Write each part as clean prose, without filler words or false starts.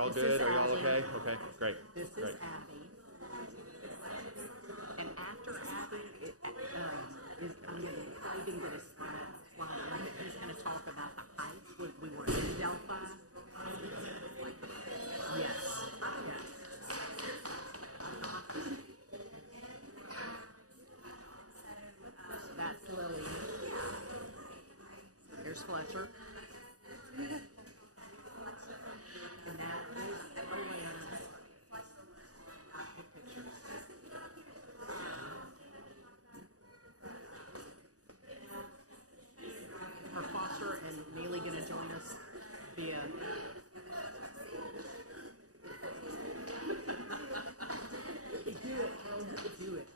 Y'all good? Are y'all okay? Okay, great. This is Great. Abby. And after Abby, I'm going to even get a slide in. He's going to talk about the heights when we were in Delphi. Yes. Yes. That's Lily. Here's Fletcher. And that is Evelyn. Are Foster and Neely going to join us via? Do it, Harold. Do it.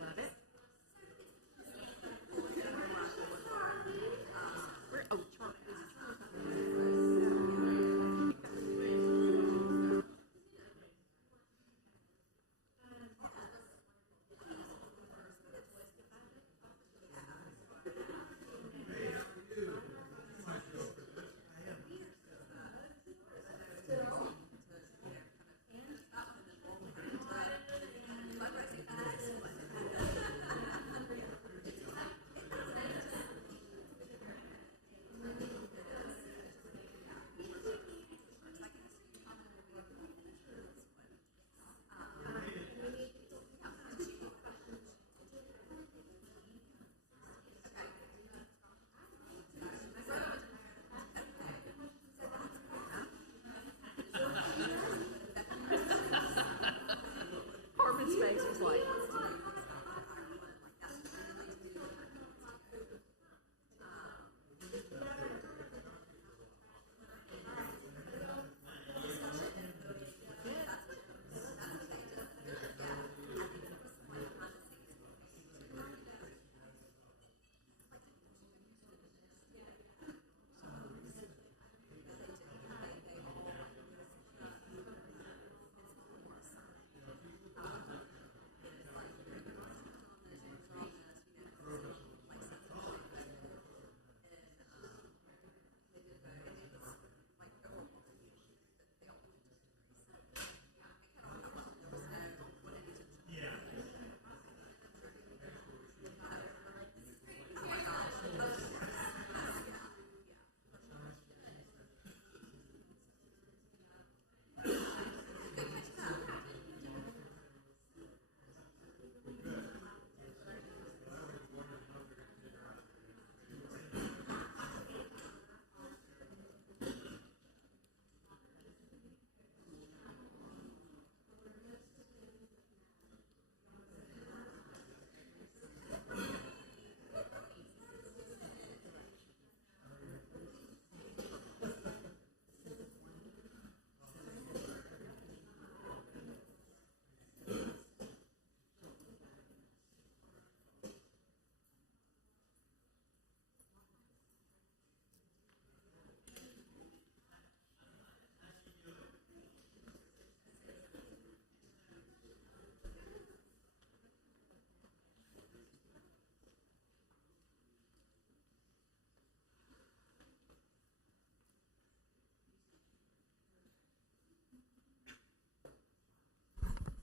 Love it. Oh, Harmon's face was like.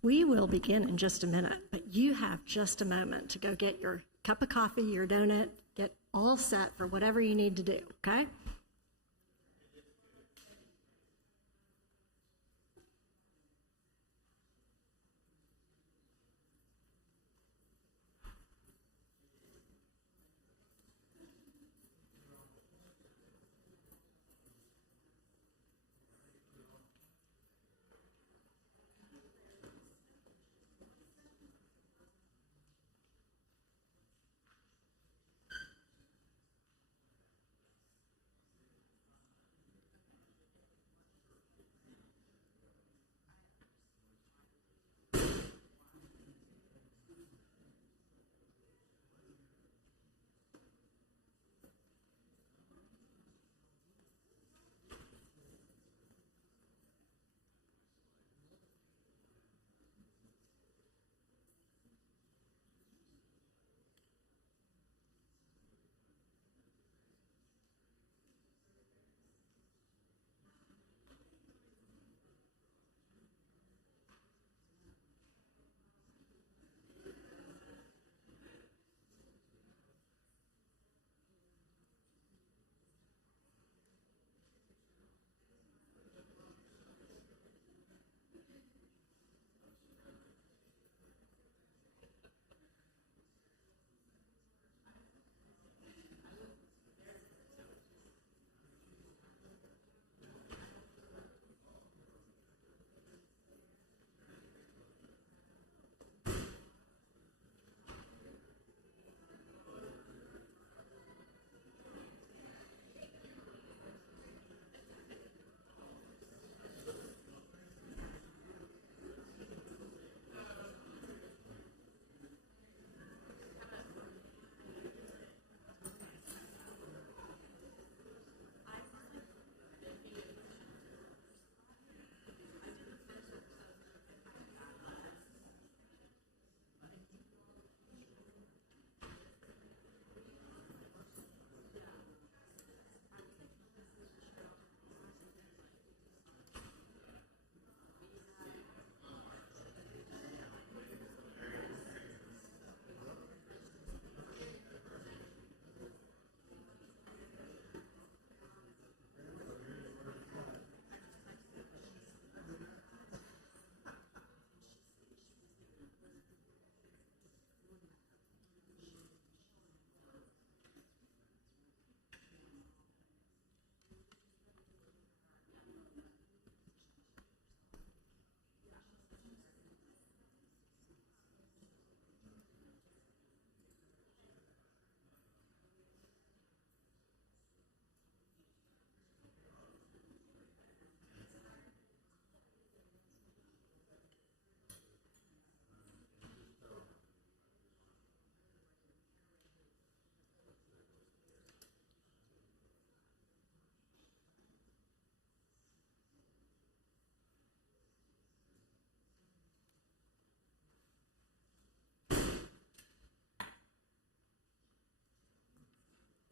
We will begin in just a minute, but you have just a moment to go get your cup of coffee, your donut, get all set for whatever you need to do, okay?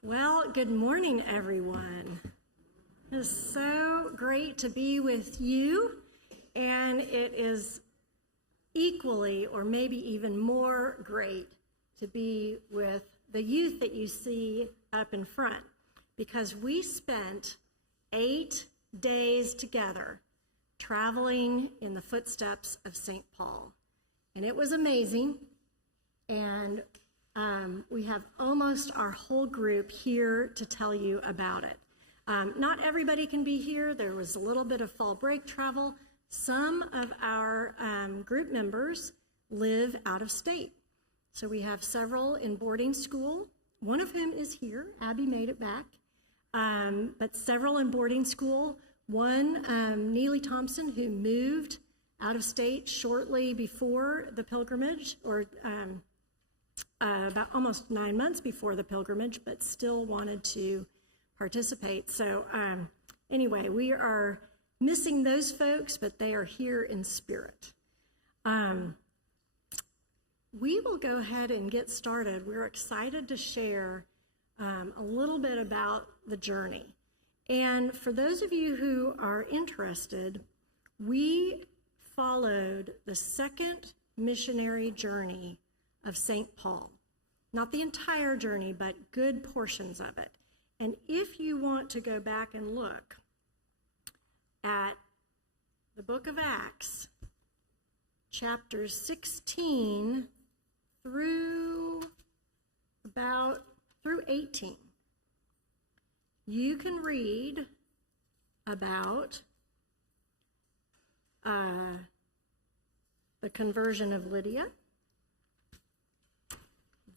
Well, good morning, everyone. It is so great to be with you, and it is equally, or maybe even more great, to be with the youth that you see up in front, because we spent 8 days together traveling in the footsteps of St. Paul, and it was amazing. And we have almost our whole group here to tell you about it. Not everybody can be here. There was a little bit of fall break travel. Some of our group members live out of state. So we have several in boarding school. One of whom is here. Abby made it back. But several in boarding school. One, Neely Thompson, who moved out of state shortly before the pilgrimage, or about almost 9 months before the pilgrimage, but still wanted to participate. So anyway, we are missing those folks, but they are here in spirit. We will go ahead and get started. We're excited to share a little bit about the journey. And for those of you who are interested, we followed the second missionary journey of St. Paul. Not the entire journey, but good portions of it. And if you want to go back and look at the book of Acts, chapters 16 through 18, you can read about the conversion of Lydia,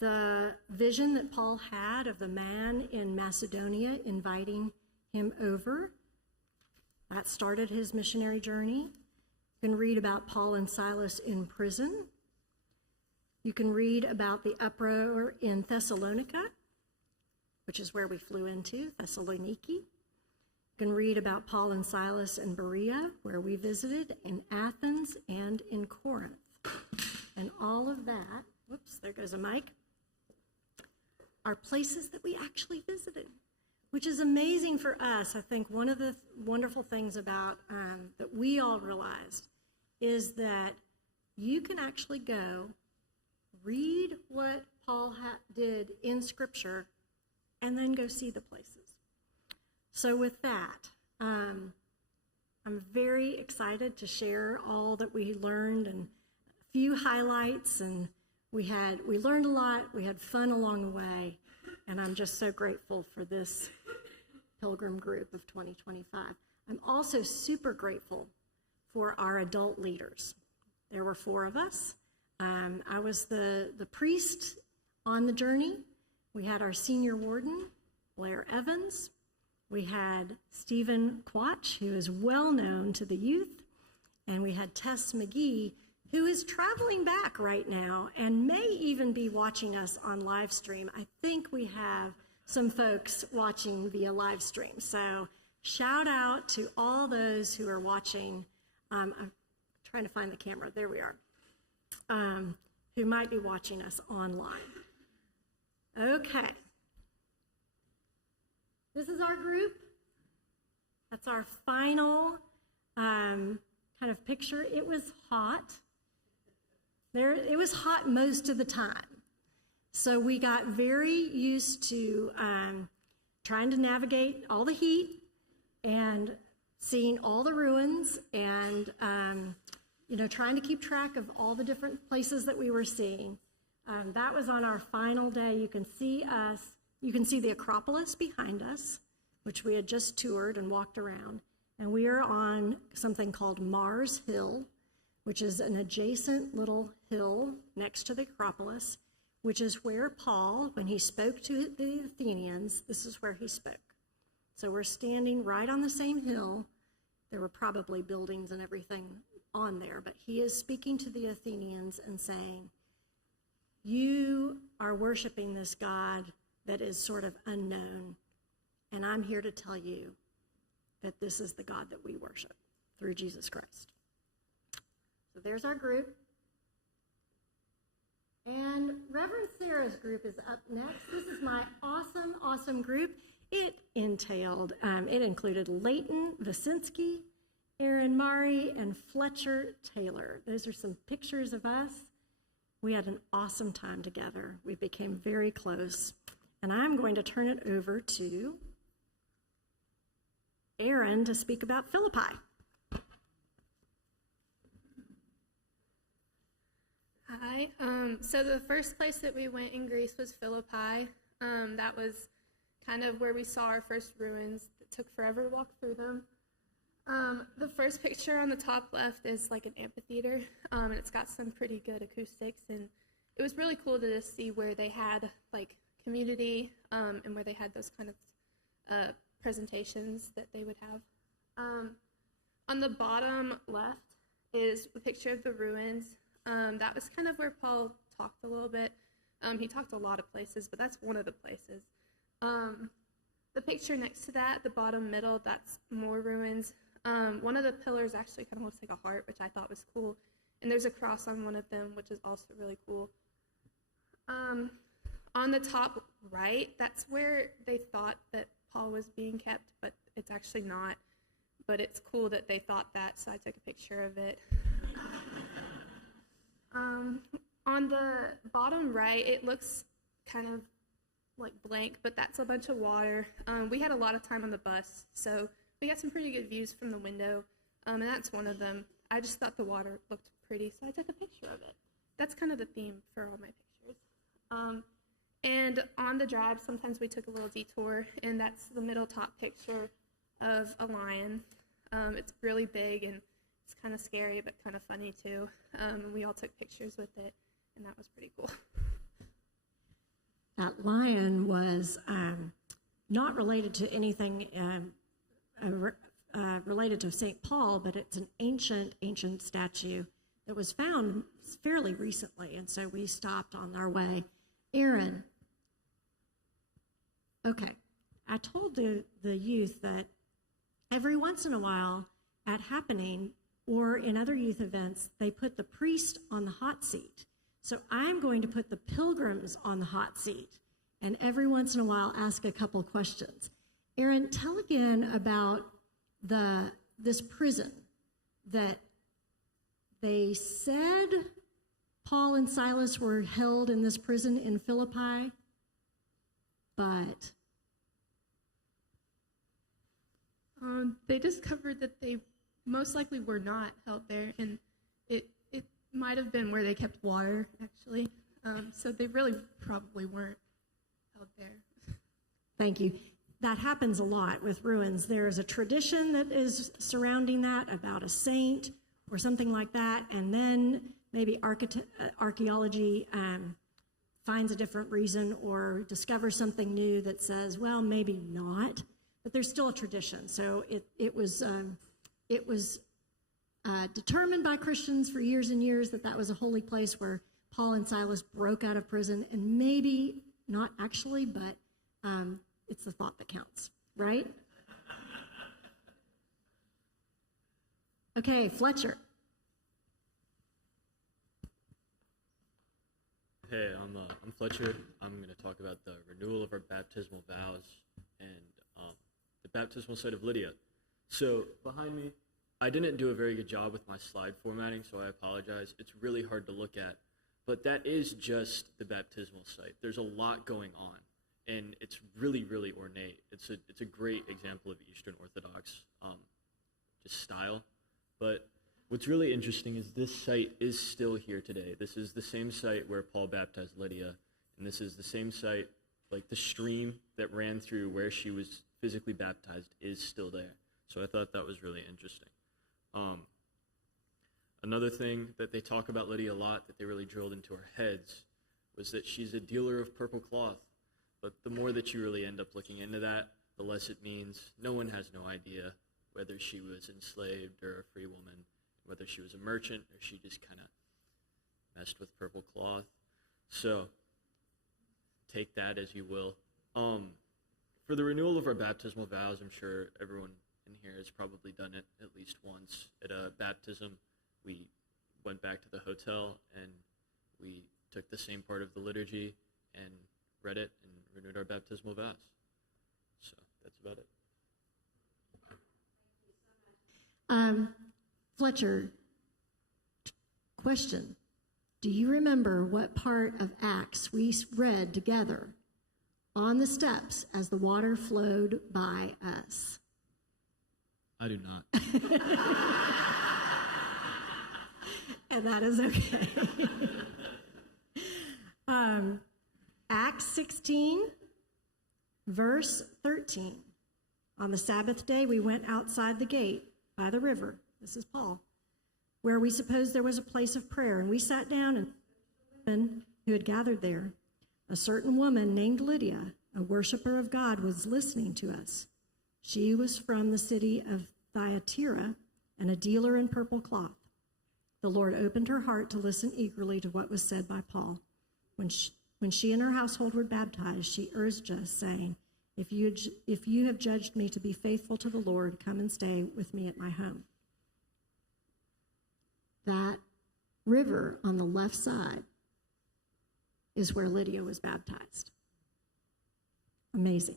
the vision that Paul had of the man in Macedonia inviting him over. That started his missionary journey. You can read about Paul and Silas in prison. You can read about the uproar in Thessalonica, which is where we flew into, Thessaloniki. You can read about Paul and Silas in Berea, where we visited, in Athens and in Corinth. And all of that, whoops, there goes a mic, are places that we actually visited, which is amazing for us. I think one of the wonderful things about that we all realized is that you can actually go read what Paul did in Scripture and then go see the places. So with that, I'm very excited to share all that we learned and a few highlights, and we learned a lot, we had fun along the way, and I'm just so grateful for this pilgrim group of 2025. I'm also super grateful for our adult leaders. There were 4 of us. I was the priest on the journey. We had our senior warden, Blair Evans. We had Stephen Quatch, who is well known to the youth. And we had Tess McGee, who is traveling back right now and may even be watching us on Livestream. I think we have some folks watching via Livestream. So shout out to all those who are watching. I'm trying to find the camera. There we are. Who might be watching us online. Okay. This is our group. That's our final kind of picture. It was hot. It was hot most of the time. So we got very used to trying to navigate all the heat and seeing all the ruins and, trying to keep track of all the different places that we were seeing. That was on our final day. You can see us. You can see the Acropolis behind us, which we had just toured and walked around. And we are on something called Mars Hill, which is an adjacent little hill next to the Acropolis, which is where Paul, when he spoke to the Athenians, this is where he spoke. So we're standing right on the same hill. There were probably buildings and everything on there, but he is speaking to the Athenians and saying, you are worshiping this God that is sort of unknown, and I'm here to tell you that this is the God that we worship through Jesus Christ. So there's our group. And Reverend Sarah's group is up next. This is my awesome, awesome group. It included Leighton Vasinski, Aaron Murray, and Fletcher Taylor. Those are some pictures of us. We had an awesome time together. We became very close. And I'm going to turn it over to Aaron to speak about Philippi. Hi. So the first place that we went in Greece was Philippi. That was kind of where we saw our first ruins. It took forever to walk through them. The first picture on the top left is like an amphitheater, and it's got some pretty good acoustics, and it was really cool to just see where they had like community and where they had those kind of presentations that they would have. On the bottom left is a picture of the ruins. That was kind of where Paul talked a little bit. He talked a lot of places, but that's one of the places. The picture next to that, the bottom middle, that's more ruins. One of the pillars actually kind of looks like a heart, which I thought was cool. And there's a cross on one of them, which is also really cool. On the top right, that's where they thought that Paul was being kept, but it's actually not. But it's cool that they thought that, so I took a picture of it. On the bottom right, it looks kind of like blank, but that's a bunch of water. We had a lot of time on the bus, so we got some pretty good views from the window, and that's one of them. I just thought the water looked pretty, so I took a picture of it. That's kind of the theme for all my pictures. And on the drive, sometimes we took a little detour, and that's the middle top picture of a lion. It's really big, and it's kind of scary, but kind of funny too. And we all took pictures with it, and that was pretty cool. That lion was not related to anything related to St. Paul, but it's an ancient statue that was found fairly recently, and so we stopped on our way. Aaron, okay, I told the youth that every once in a while at Happening or in other youth events, they put the priest on the hot seat. So I'm going to put the pilgrims on the hot seat and every once in a while ask a couple questions. Aaron, tell again about this prison that they said Paul and Silas were held in this prison in Philippi, but they discovered that they most likely were not held there, and it might have been where they kept water, actually. So they really probably weren't held there. Thank you. That happens a lot with ruins. There is a tradition that is surrounding that about a saint or something like that, and then maybe archaeology finds a different reason or discovers something new that says, well, maybe not, but there's still a tradition. So it was determined by Christians for years and years that was a holy place where Paul and Silas broke out of prison, and maybe not actually, but it's the thought that counts, right? Okay, Fletcher. Hey, I'm Fletcher. I'm going to talk about the renewal of our baptismal vows and the baptismal site of Lydia. So behind me, I didn't do a very good job with my slide formatting, so I apologize. It's really hard to look at, but that is just the baptismal site. There's a lot going on, and it's really, really ornate. It's a great example of Eastern Orthodox just style, but what's really interesting is this site is still here today. This is the same site where Paul baptized Lydia, and this is the same site, like the stream that ran through where she was physically baptized is still there. So I thought that was really interesting. Another thing that they talk about Lydia a lot that they really drilled into our heads was that she's a dealer of purple cloth. But the more that you really end up looking into that, the less it means. No one has no idea whether she was enslaved or a free woman, whether she was a merchant or she just kind of messed with purple cloth. So take that as you will. For the renewal of our baptismal vows, I'm sure everyone in here has probably done it at least once. At a baptism, we went back to the hotel and we took the same part of the liturgy and read it and renewed our baptismal vows. So that's about it. Fletcher, question. Do you remember what part of Acts we read together on the steps as the water flowed by us? I do not. And that is okay. Acts 16, verse 13. On the Sabbath day, we went outside the gate by the river. This is Paul. Where we supposed there was a place of prayer, and we sat down, and women who had gathered there, a certain woman named Lydia, a worshiper of God, was listening to us. She was from the city of Thyatira and a dealer in purple cloth. The Lord opened her heart to listen eagerly to what was said by Paul. When she and her household were baptized, she urged us, saying, If you have judged me to be faithful to the Lord, come and stay with me at my home. That river on the left side is where Lydia was baptized. Amazing.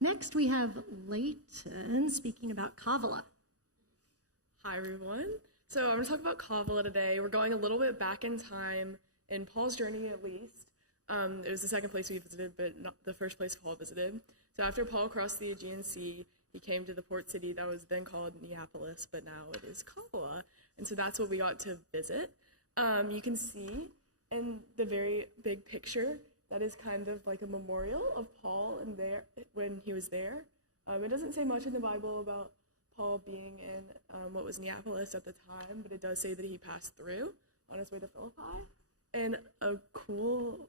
Next, we have Leighton speaking about Kavala. Hi, everyone. So I'm going to talk about Kavala today. We're going a little bit back in time, in Paul's journey at least. It was the second place we visited, but not the first place Paul visited. So after Paul crossed the Aegean Sea, he came to the port city that was then called Neapolis, but now it is Kavala. And so that's what we got to visit. You can see in the very big picture, that is kind of like a memorial of Paul and there when he was there. It doesn't say much in the Bible about Paul being in what was Neapolis at the time, but it does say that he passed through on his way to Philippi. And a cool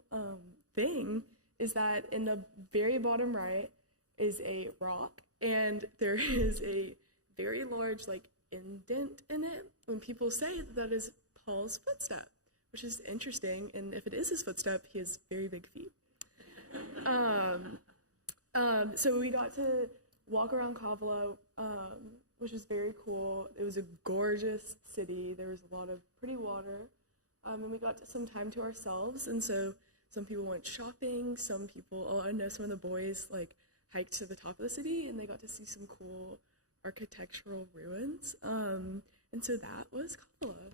thing is that in the very bottom right is a rock, and there is a very large indent in it. When people say that is Paul's footstep, which is interesting, and if it is his footstep, he has very big feet. So we got to walk around Kavala, which is very cool. It was a gorgeous city. There was a lot of pretty water. And we got some time to ourselves. And so some people went shopping. Some people, I know some of the boys hiked to the top of the city, and they got to see some cool architectural ruins. And so that was Kavala.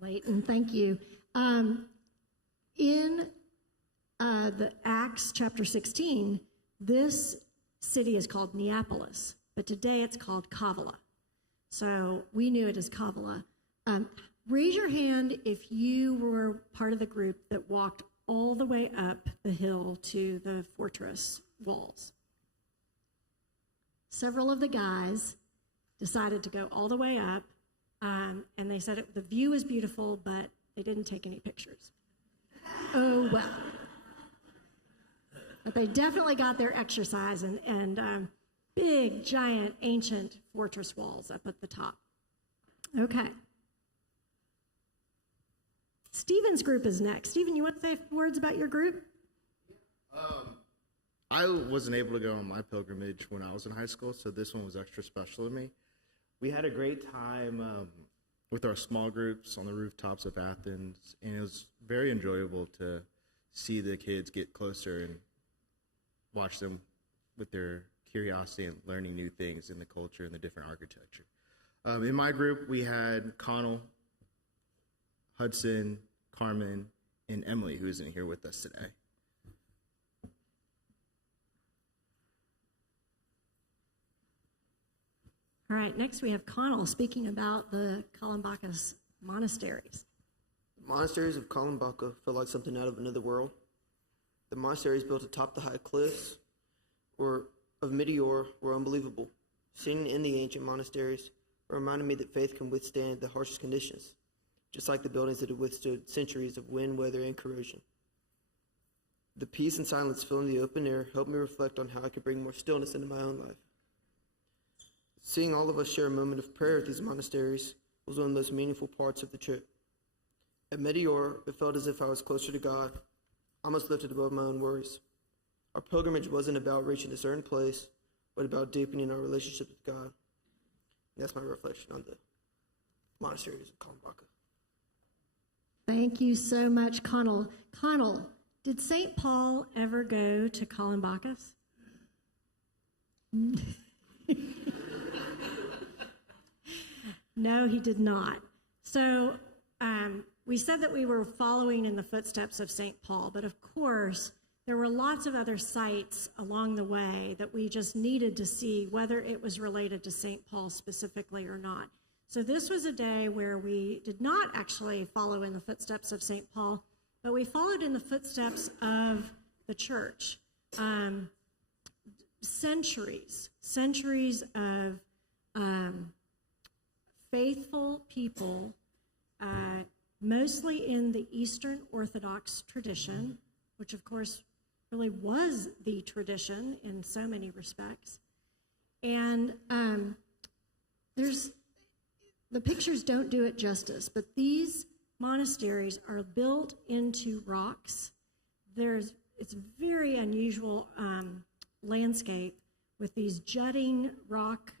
Leighton, thank you. In the Acts chapter 16, this city is called Neapolis, but today it's called Kavala. So we knew it as Kavala. Raise your hand if you were part of the group that walked all the way up the hill to the fortress walls. Several of the guys decided to go all the way up, and they said the view was beautiful, but they didn't take any pictures. Oh, well. But they definitely got their exercise and big, giant, ancient fortress walls up at the top. Okay. Stephen's group is next. Stephen, you want to say words about your group? I wasn't able to go on my pilgrimage when I was in high school, so this one was extra special to me. We had a great time with our small groups on the rooftops of Athens, and it was very enjoyable to see the kids get closer and watch them with their curiosity and learning new things in the culture and the different architecture. In my group, we had Connell, Hudson, Carmen, and Emily, who isn't here with us today. All right, next we have Connell speaking about the Kalambakis monasteries. The monasteries of Kalambaka felt like something out of another world. The monasteries built atop the high cliffs of Meteor were unbelievable. Seen in the ancient monasteries reminded me that faith can withstand the harshest conditions, just like the buildings that have withstood centuries of wind, weather, and corrosion. The peace and silence filling the open air helped me reflect on how I could bring more stillness into my own life. Seeing all of us share a moment of prayer at these monasteries was one of the most meaningful parts of the trip. At Meteor, it felt as if I was closer to God, almost lifted above my own worries. Our pilgrimage wasn't about reaching a certain place, but about deepening our relationship with God. That's my reflection on the monasteries of Kalmbaka. Thank you so much, Connell. Connell, did St. Paul ever go to Kalmbakis? No, he did not. So we said that we were following in the footsteps of St. Paul, but of course, there were lots of other sites along the way that we just needed to see whether it was related to St. Paul specifically or not. So this was a day where we did not actually follow in the footsteps of St. Paul, but we followed in the footsteps of the church. Centuries of faithful people, mostly in the Eastern Orthodox tradition, which of course really was the tradition in so many respects. And the pictures don't do it justice, but these monasteries are built into rocks. It's a very unusual landscape with these jutting rock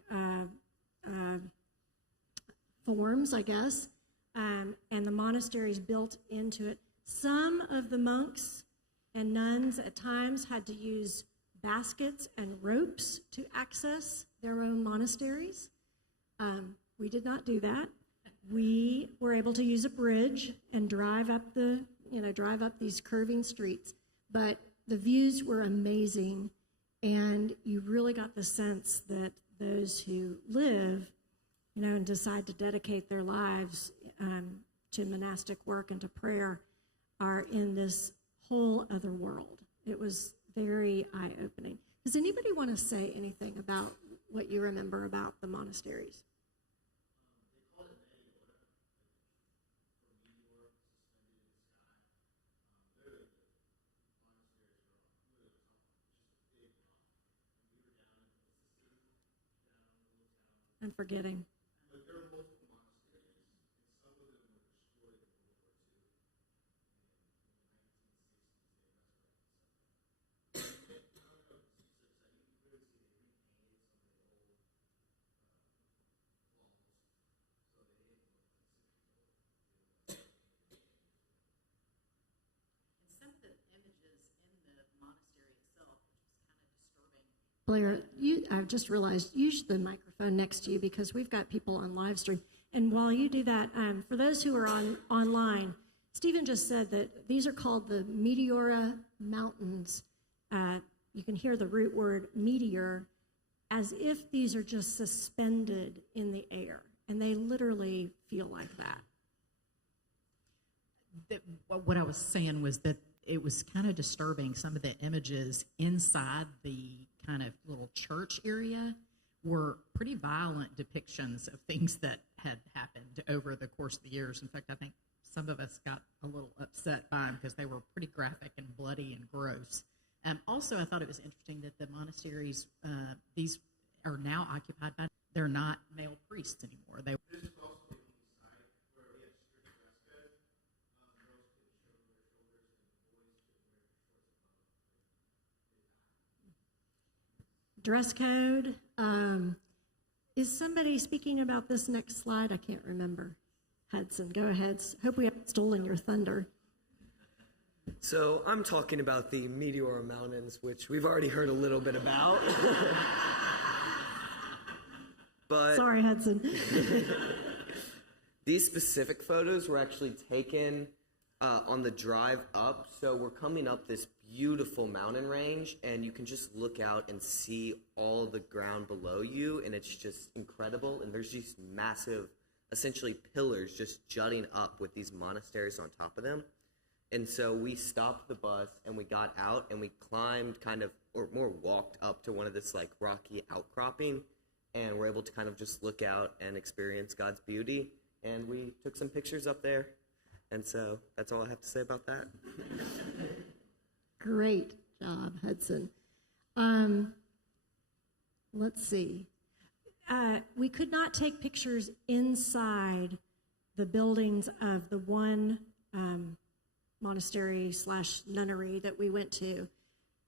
forms, I guess, and the monasteries built into it. Some of the monks and nuns at times had to use baskets and ropes to access their own monasteries. We did not do that. We were able to use a bridge and drive up these curving streets. But the views were amazing, and you really got the sense that those who live, and decide to dedicate their lives to monastic work and to prayer are in this whole other world. It was very eye-opening. Does anybody want to say anything about what you remember about the monasteries? I'm forgetting. Blair, I've just realized, use the microphone next to you because we've got people on live stream. And while you do that, for those who are online, Stephen just said that these are called the Meteora Mountains. You can hear the root word meteor as if these are just suspended in the air. And they literally feel like that. What I was saying was that it was kind of disturbing. Some of the images inside the kind of little church area were pretty violent depictions of things that had happened over the course of the years. In fact, I think some of us got a little upset by them because they were pretty graphic and bloody and gross. Also, I thought it was interesting that the monasteries, these are now occupied by, they're not male priests anymore. They dress code. Is somebody speaking about this next slide? I can't remember. Hudson, go ahead. Hope we haven't stolen your thunder. So I'm talking about the Meteora Mountains, which we've already heard a little bit about. But sorry, Hudson. These specific photos were actually taken on the drive up. So we're coming up this beautiful mountain range, and you can just look out and see all the ground below you, and it's just incredible. And there's these massive, essentially pillars just jutting up with these monasteries on top of them. And so we stopped the bus and we got out and we climbed kind of, or more walked up to one of this like rocky outcropping, and we're able to kind of just look out and experience God's beauty. And we took some pictures up there. And so that's all I have to say about that. Great job, Hudson. Let's see. We could not take pictures inside the buildings of the one monastery / nunnery that we went to,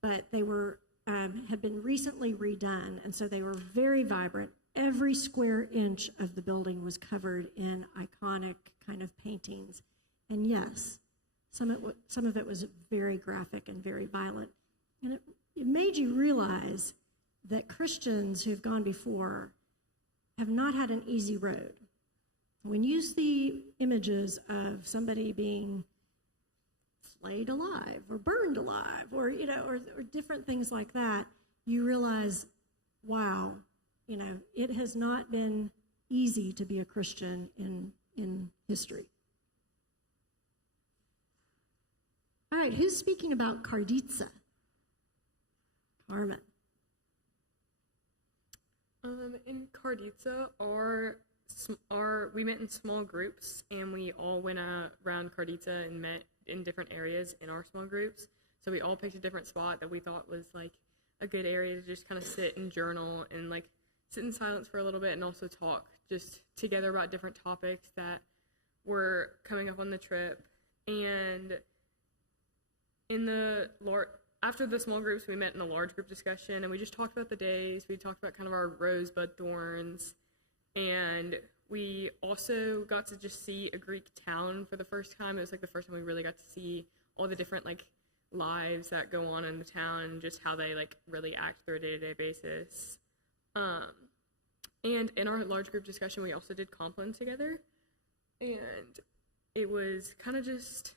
but they were had been recently redone, and so they were very vibrant, every square inch of the building was covered in iconic kind of paintings. And yes, some of it was very graphic and very violent. And it made you realize that Christians who've gone before have not had an easy road. When you see images of somebody being flayed alive or burned alive or, or different things like that, you realize, wow, it has not been easy to be a Christian in history. All right, who's speaking about Karditsa? Carmen. In Karditsa, we met in small groups, and we all went around Karditsa and met in different areas in our small groups. So we all picked a different spot that we thought was like a good area to just kind of sit and journal and like sit in silence for a little bit and also talk just together about different topics that were coming up on the trip. And after the small groups, we met in a large group discussion, and we just talked about the days. We talked about kind of our rosebud thorns, and we also got to just see a Greek town for the first time. It was like the first time we really got to see all the different like lives that go on in the town and just how they like really act through a day-to-day basis. And in our large group discussion, we also did Compline together, and it was kind of just,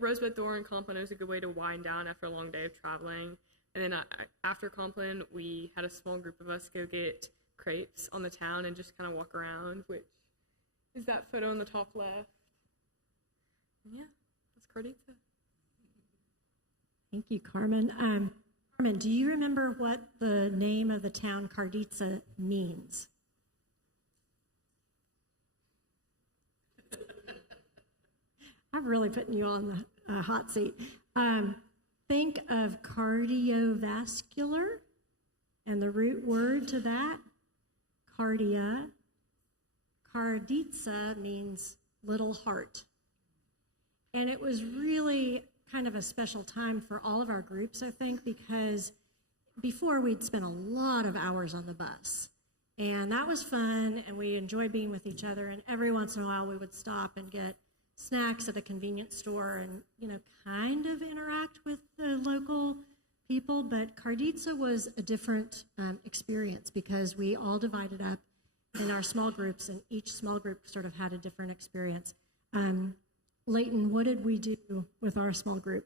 Rosebud Thorn and Compline was a good way to wind down after a long day of traveling. And then after Compline, we had a small group of us go get crepes on the town and just kind of walk around, which is that photo on the top left. And yeah, that's Karditsa. Thank you, Carmen. Carmen, do you remember what the name of the town Karditsa means? I'm really putting you on the hot seat. Think of cardiovascular and the root word to that, cardia. Karditsa means little heart. And it was really kind of a special time for all of our groups, I think, because before we'd spent a lot of hours on the bus. And that was fun, and we enjoyed being with each other. And every once in a while, we would stop and get snacks at a convenience store and, kind of interact with the local people. But Karditsa was a different experience because we all divided up in our small groups, and each small group sort of had a different experience. Leighton, what did we do with our small group?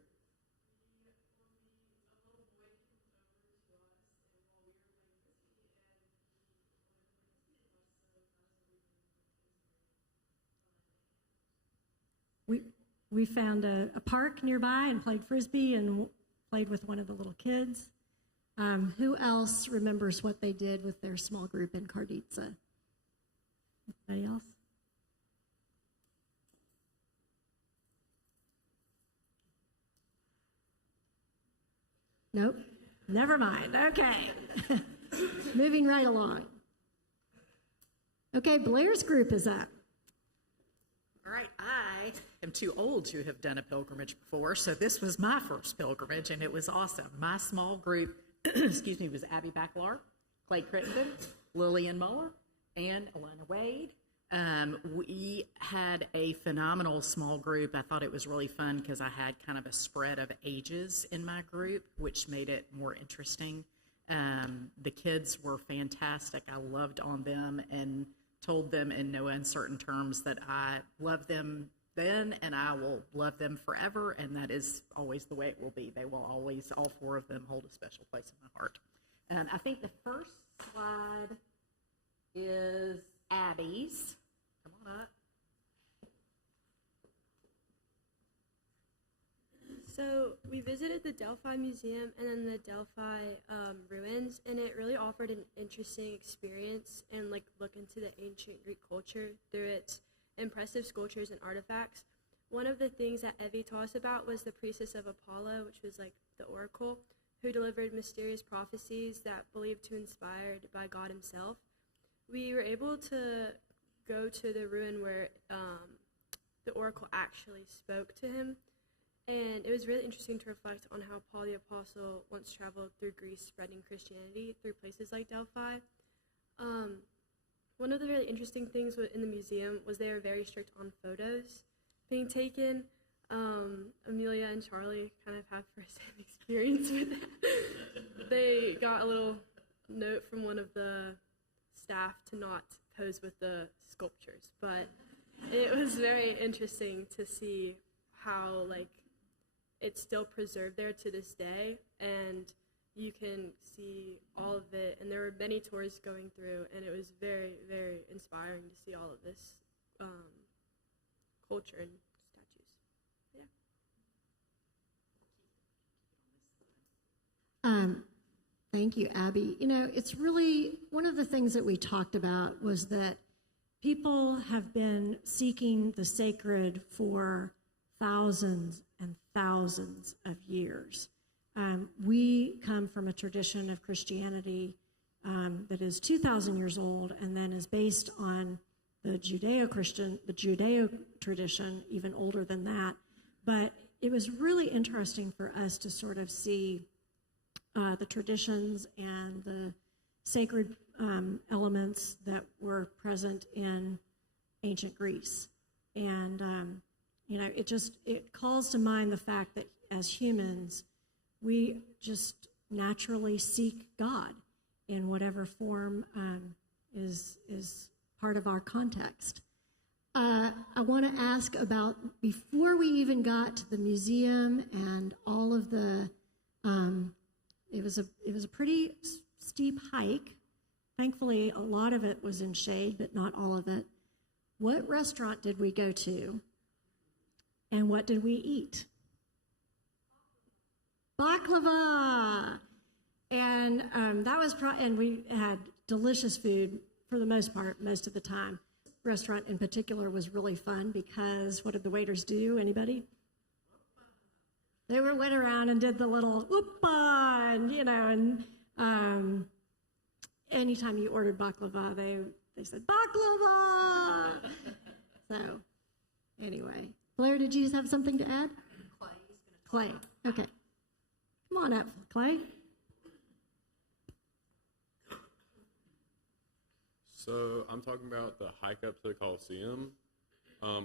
We found a park nearby and played Frisbee and played with one of the little kids. Who else remembers what they did with their small group in Karditsa? Anybody else? Nope. Never mind. Okay. Moving right along. Okay, Blair's group is up. All right, I am too old to have done a pilgrimage before, so this was my first pilgrimage, and it was awesome. My small group, was Abby Backlar, Clay Crittenden, Lillian Muller, and Elena Wade. We had a phenomenal small group. I thought it was really fun because I had kind of a spread of ages in my group, which made it more interesting. The kids were fantastic. I loved on them and told them in no uncertain terms that I loved them then and I will love them forever, and that is always the way it will be. They will always, all four of them, hold a special place in my heart. I think the first slide is Abby's. Come on up. So we visited the Delphi Museum and then the Delphi ruins, and it really offered an interesting experience and look into the ancient Greek culture through its impressive sculptures and artifacts. One of the things that Evie taught us about was the priestess of Apollo, which was the oracle, who delivered mysterious prophecies that believed to inspired by God himself. We were able to go to the ruin where the oracle actually spoke to him. And it was really interesting to reflect on how Paul the Apostle once traveled through Greece spreading Christianity through places like Delphi. one of the really interesting things in the museum was they were very strict on photos being taken. Amelia and Charlie kind of have first-hand experience with that. They got a little note from one of the staff to not pose with the sculptures, but it was very interesting to see how it's still preserved there to this day, and you can see all of it, and there were many tours going through, and it was very, very inspiring to see all of this culture and statues. Yeah. Thank you, Abby. It's really one of the things that we talked about was that people have been seeking the sacred for thousands and thousands of years. We come from a tradition of Christianity that is 2,000 years old and then is based on the Judeo tradition, even older than that. But it was really interesting for us to sort of see the traditions and the sacred elements that were present in ancient Greece. And, it calls to mind the fact that as humans, we just naturally seek God in whatever form is part of our context. I want to ask about, before we even got to the museum and all of the, it was a pretty steep hike. Thankfully, a lot of it was in shade, but not all of it. What restaurant did we go to? And what did we eat? Baklava. And that was, and we had delicious food for the most part, most of the time. Restaurant in particular was really fun because what did the waiters do? Anybody? They went around and did the little whoop-a, and anytime you ordered baklava, they said baklava. So, anyway, Blair, did you have something to add? Clay. Okay. Come on up, Clay. So I'm talking about the hike up to the Coliseum. I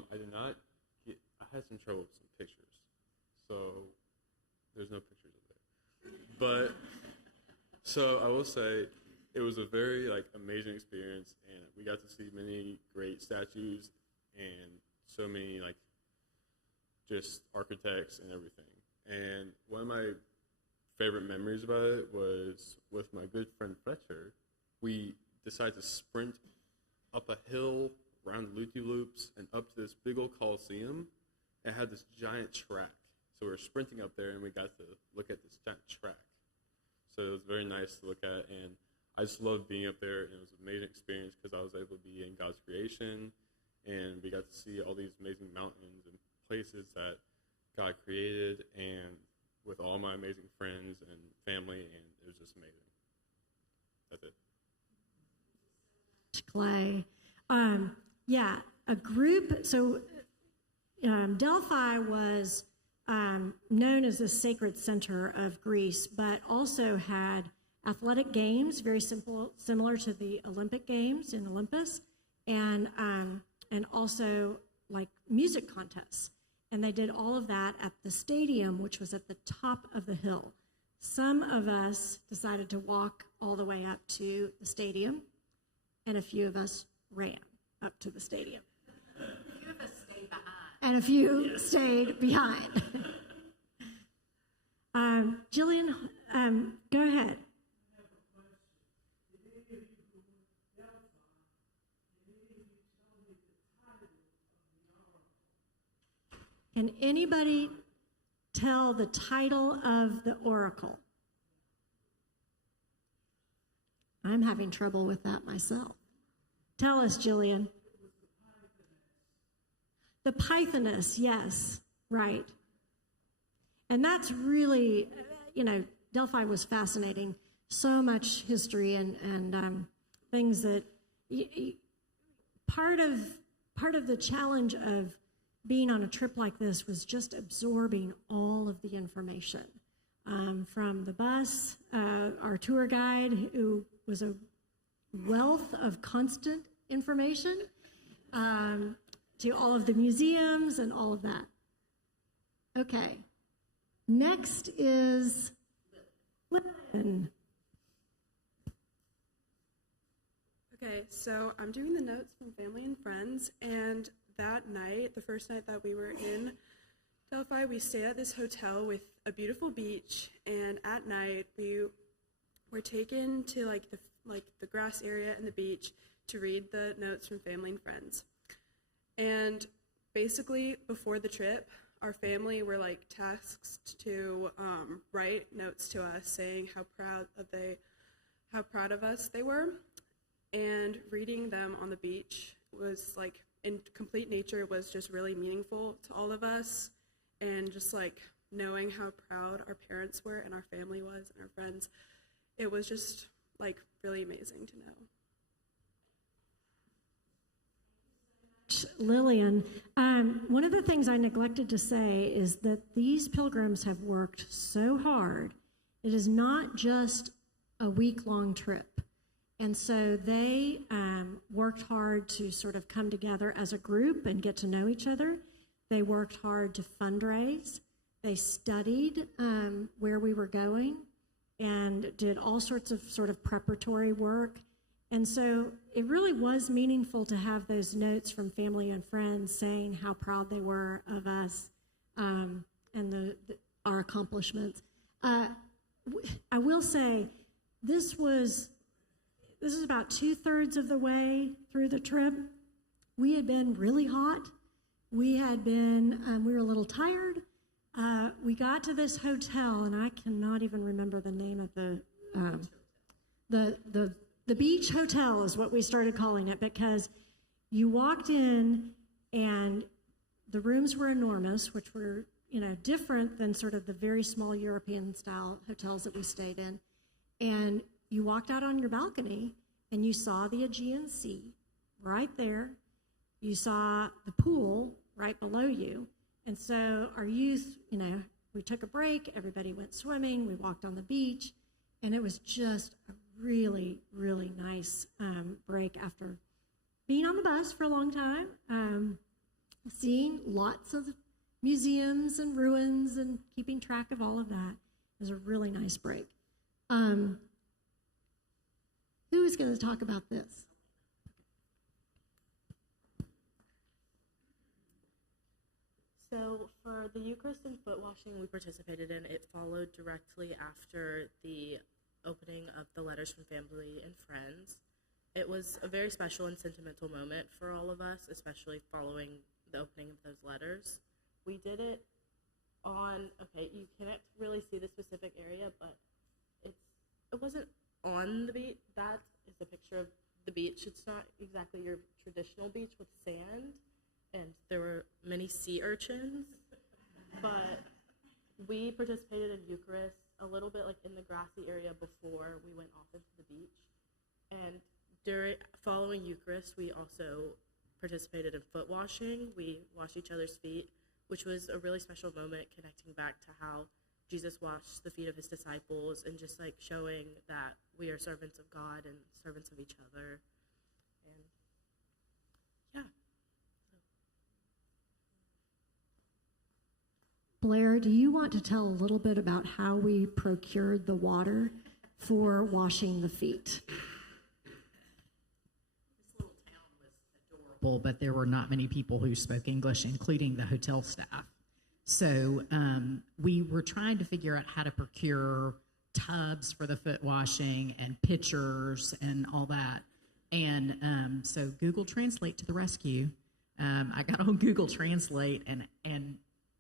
had some trouble with some pictures. So there's no pictures of it. But so I will say it was a very amazing experience, and we got to see many great statues and so many just architects and everything. And one of my favorite memories about it was with my good friend Fletcher. We decided to sprint up a hill around loop-de-loops and up to this big old Coliseum. It had this giant track. So we were sprinting up there, and we got to look at this giant track. So it was very nice to look at, and I just loved being up there, and it was an amazing experience because I was able to be in God's creation, and we got to see all these amazing mountains and places that God created, and with all my amazing friends and family, and it was just amazing. That's it. Clay. A group, so Delphi was known as the sacred center of Greece, but also had athletic games, very similar to the Olympic Games in Olympus, and also music contests. And they did all of that at the stadium, which was at the top of the hill. Some of us decided to walk all the way up to the stadium, and a few of us ran up to the stadium. A few of us stayed behind. And a few stayed behind. Jillian, go ahead. Can anybody tell the title of the oracle? I'm having trouble with that myself. Tell us, Jillian. The Pythoness, yes, right. And that's really, Delphi was fascinating. So much history and things that part of the challenge of being on a trip like this was just absorbing all of the information from the bus, our tour guide, who was a wealth of constant information, to all of the museums and all of that. Okay. Next is Lynn. Okay, so I'm doing the notes from family and friends, and that night, the first night that we were in Delphi, we stayed at this hotel with a beautiful beach, and at night we were taken to the grass area and the beach to read the notes from family and friends. And basically, before the trip, our family were tasked to write notes to us saying how proud of us they were. And reading them on the beach was in complete nature was just really meaningful to all of us. And just knowing how proud our parents were and our family was and our friends, it was just really amazing to know. Lillian, one of the things I neglected to say is that these pilgrims have worked so hard. It is not just a week-long trip. And so they worked hard to sort of come together as a group and get to know each other. They worked hard to fundraise. They studied where we were going and did all sorts of sort of preparatory work. And so it really was meaningful to have those notes from family and friends saying how proud they were of us and our accomplishments. I will say this is about 2/3 of the way through the trip. We had been really hot. We were a little tired. We got to this hotel, and I cannot even remember the name of the beach hotel is what we started calling it, because you walked in and the rooms were enormous, which were, different than sort of the very small European style hotels that we stayed in. And you walked out on your balcony and you saw the Aegean Sea right there. You saw the pool right below you. And so our youth, we took a break, everybody went swimming, we walked on the beach, and it was just a really, really nice break after being on the bus for a long time, seeing lots of museums and ruins and keeping track of all of that. It was a really nice break. Who is going to talk about this? So for the Eucharist and foot washing we participated in, it followed directly after the opening of the letters from family and friends. It was a very special and sentimental moment for all of us, especially following the opening of those letters. We did it you can't really see the specific area, but it wasn't on the beach. That is a picture of the beach. It's not exactly your traditional beach with sand, and there were many sea urchins, but we participated in Eucharist a little bit in the grassy area before we went off into the beach. And following Eucharist, we also participated in foot washing. We washed each other's feet, which was a really special moment, connecting back to how Jesus washed the feet of his disciples and just showing that we are servants of God and servants of each other. And yeah. Blair, do you want to tell a little bit about how we procured the water for washing the feet? This little town was adorable, but there were not many people who spoke English, including the hotel staff. So we were trying to figure out how to procure tubs for the foot washing and pitchers and all that. And so Google Translate to the rescue. I got on Google Translate and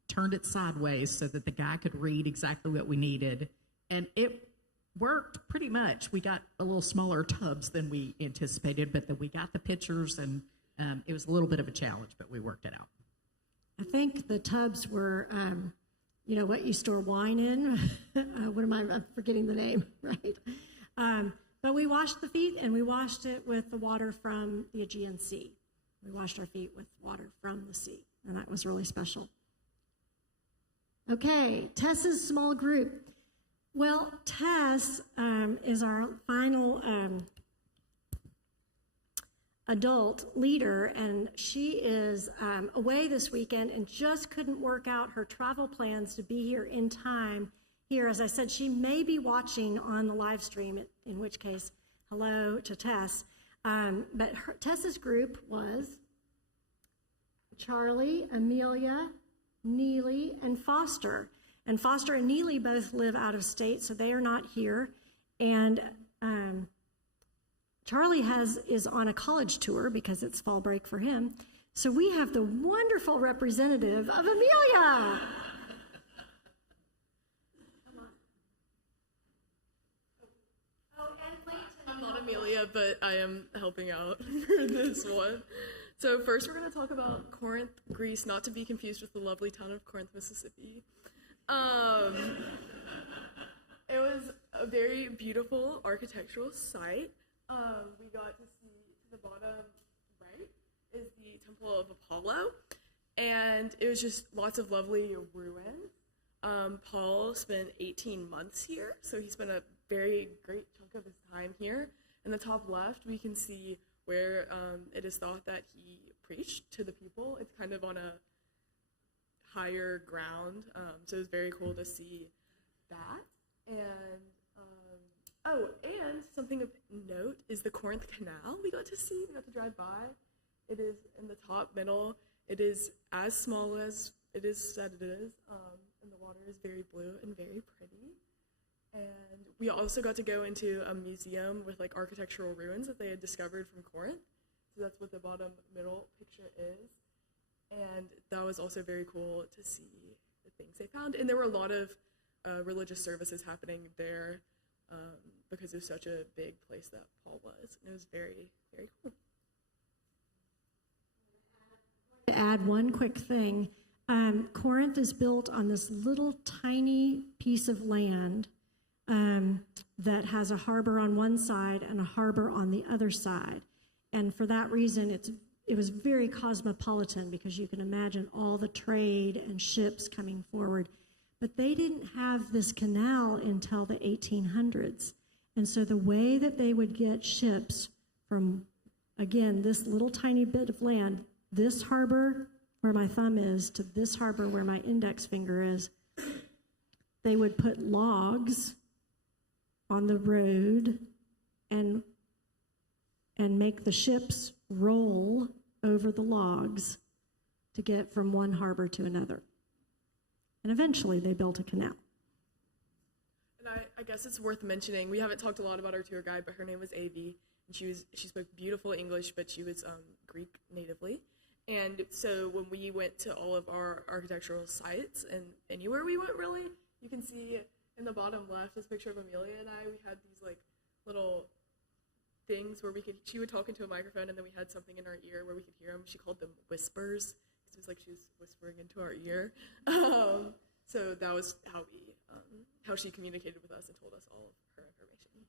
turned it sideways so that the guy could read exactly what we needed. And it worked pretty much. We got a little smaller tubs than we anticipated, but then we got the pitchers, and it was a little bit of a challenge, but we worked it out. I think the tubs were, what you store wine in. I'm forgetting the name, right? But we washed the feet, and we washed it with the water from the Aegean Sea. We washed our feet with water from the sea, and that was really special. Okay, Tess's small group. Well, Tess is our final adult leader, and she is away this weekend and just couldn't work out her travel plans to be here in time. Here, as I said, she may be watching on the live stream, in which case, hello to Tess. But Tess's group was Charlie, Amelia, Neely, and Foster. And Foster and Neely both live out of state, so they are not here. And Charlie is on a college tour because it's fall break for him. So we have the wonderful representative of Amelia. I'm not Amelia, but I am helping out for this one. So first we're going to talk about Corinth, Greece, not to be confused with the lovely town of Corinth, Mississippi. It was a very beautiful architectural site. We got to see to the bottom right is the Temple of Apollo, and it was just lots of lovely ruins. Paul spent 18 months here, so he spent a very great chunk of his time here. In the top left, we can see where it is thought that he preached to the people. It's kind of on a higher ground, so it was very cool to see that. And and something of note is the Corinth Canal we got to drive by. It is in the top middle. It is as small as it is said it is, and the water is very blue and very pretty. And we also got to go into a museum with like architectural ruins that they had discovered from Corinth. So that's what the bottom middle picture is. And that was also very cool to see the things they found. And there were a lot of religious services happening there because it was such a big place that Paul was. And it was very, very cool. To add one quick thing, Corinth is built on this little tiny piece of land that has a harbor on one side and a harbor on the other side. And for that reason, it was very cosmopolitan because you can imagine all the trade and ships coming forward. But they didn't have this canal until the 1800s. And so the way that they would get ships from, again, this little tiny bit of land, this harbor where my thumb is to this harbor where my index finger is, they would put logs on the road and make the ships roll over the logs to get from one harbor to another. And eventually they built a canal. And I guess it's worth mentioning, we haven't talked a lot about our tour guide, but her name was Avi, and she spoke beautiful English, but she was Greek natively. And so when we went to all of our architectural sites, and anywhere we went really, you can see in the bottom left this picture of Amelia and I. We had these like little things where she would talk into a microphone, and then we had something in our ear where we could hear them. She called them whispers, because it was like she was whispering into our ear. So that was how she communicated with us and told us all of her information.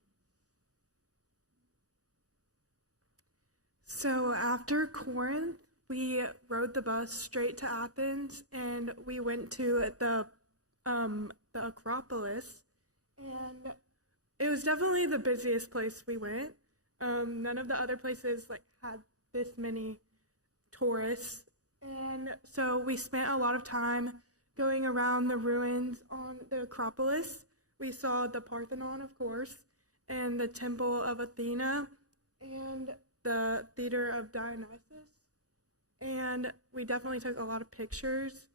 So after Corinth, we rode the bus straight to Athens, and we went to the Acropolis, and it was definitely the busiest place we went. None of the other places had this many tourists, and so we spent a lot of time going around the ruins on the Acropolis. We saw the Parthenon, of course, and the Temple of Athena, and the Theater of Dionysus, and we definitely took a lot of pictures.